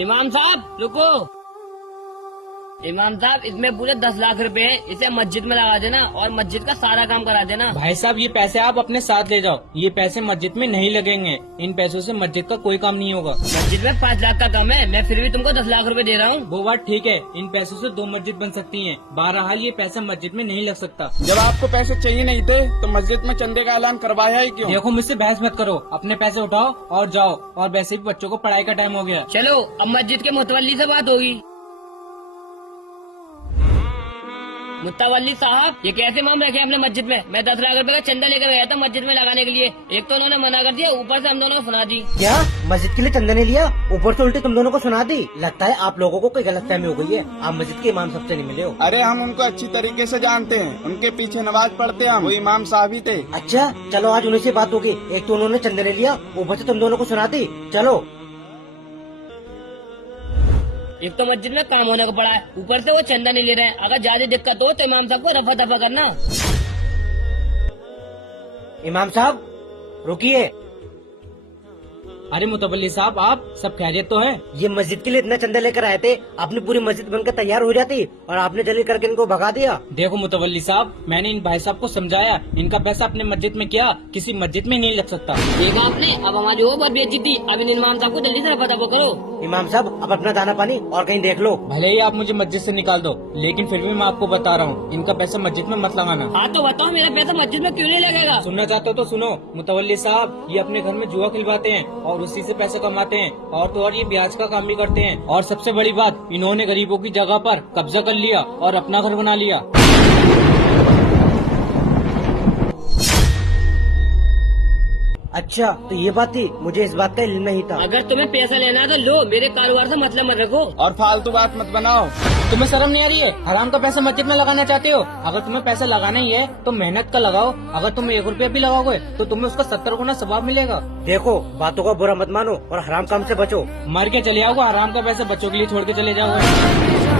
इमाम साहब रुको। इमाम साहब इसमें पूरे 10 लाख रुपए हैं, इसे मस्जिद में लगा देना और मस्जिद का सारा काम करा देना। भाई साहब ये पैसे आप अपने साथ ले जाओ, ये पैसे मस्जिद में नहीं लगेंगे। इन पैसों से मस्जिद का कोई काम नहीं होगा। मस्जिद में 5 लाख का कम है, मैं फिर भी तुमको 10 लाख रुपए दे रहा हूँ। वो बात ठीक है, इन पैसों से 2 मस्जिद बन सकती हैं। बहरहाल ये पैसा मस्जिद में नहीं लग सकता। जब आपको पैसे चाहिए नहीं थे तो मस्जिद में चंदे का ऐलान करवाया ही क्यों? देखो मुझसे बहस मत करो, अपने पैसे उठाओ और जाओ। और वैसे भी बच्चों को पढ़ाई का टाइम हो गया। चलो अब मस्जिद के मुतवल्ली से बात होगी। मुतवल्ली साहब ये कैसे माम रखे अपने मस्जिद में? मैं 10 लाख रुपए का चंदा लेकर गया था मस्जिद में लगाने के लिए। एक तो उन्होंने मना कर दिया, ऊपर से हम दोनों को सुना दी। क्या मस्जिद के लिए चंदा नहीं लिया, ऊपर से उल्टे तुम दोनों को सुना दी? लगता है आप लोगों को कोई गलतफहमी हो गई है, आप मस्जिद के इमाम साहब से नहीं मिले हो। अरे हम उनको अच्छी तरीके से जानते हैं, उनके पीछे नमाज पढ़ते हैं, वो इमाम साहब ही थे। अच्छा चलो आज उन्हीं से बात होगी। एक तो उन्होंने चंदा नहीं लिया, ऊपर से तुम दोनों को सुना दी। चलो एक तो मस्जिद में काम होने को पड़ा है, ऊपर से वो चंदा नहीं ले रहे हैं। अगर ज्यादा दिक्कत हो तो इमाम साहब को रफा दफा करना। इमाम साहब रुकिए। अरे मुतवल्ली साहब आप सब खैरियत तो है? ये मस्जिद के लिए इतना चंदा लेकर आए थे, अपनी पूरी मस्जिद बनकर तैयार हो जाती और आपने जल्दी करके इनको भगा दिया। देखो मुतवल्ली साहब, मैंने इन भाई साहब को समझाया, इनका पैसा अपने मस्जिद में क्या किसी मस्जिद में नहीं लग सकता। देखा आपने, अब हमारी वो बहुत बेइज्जती थी। अब इन इमाम साहब को जल्दी से रफा दफा करो। इमाम साहब अब अपना दाना पानी और कहीं देख लो। भले ही आप मुझे मस्जिद से निकाल दो, लेकिन फिर भी मैं आपको बता रहा हूँ, इनका पैसा मस्जिद में मत लगाना। हाँ तो बताओ मेरा पैसा मस्जिद में क्यों नहीं लगेगा? सुनना चाहते हो तो सुनो मुतवल्ली साहब, ये अपने घर में जुआ खिलवाते हैं और उसी से पैसे कमाते हैं। और तो और ये ब्याज का काम भी करते हैं। और सबसे बड़ी बात, इन्होंने गरीबों की जगह पर कब्जा कर लिया और अपना घर बना लिया। अच्छा तो ये बात थी, मुझे इस बात का इल्म नहीं था। अगर तुम्हें पैसा लेना है तो लो, मेरे कारोबार से मतलब मत रखो। और फालतू बात मत बनाओ। तुम्हें शर्म नहीं आ रही है? हराम का पैसा मस्जिद में लगाना चाहते हो? अगर तुम्हें पैसा लगाना ही है तो मेहनत का लगाओ। अगर तुम 1 रुपया भी लगाओगे तो तुम्हें उसका 70 गुना सवाब मिलेगा। देखो बातों का बुरा मत मानो और हराम काम से बचो। मर के चले आओगे, हराम का पैसा बच्चों के लिए छोड़ के चले जाओगे।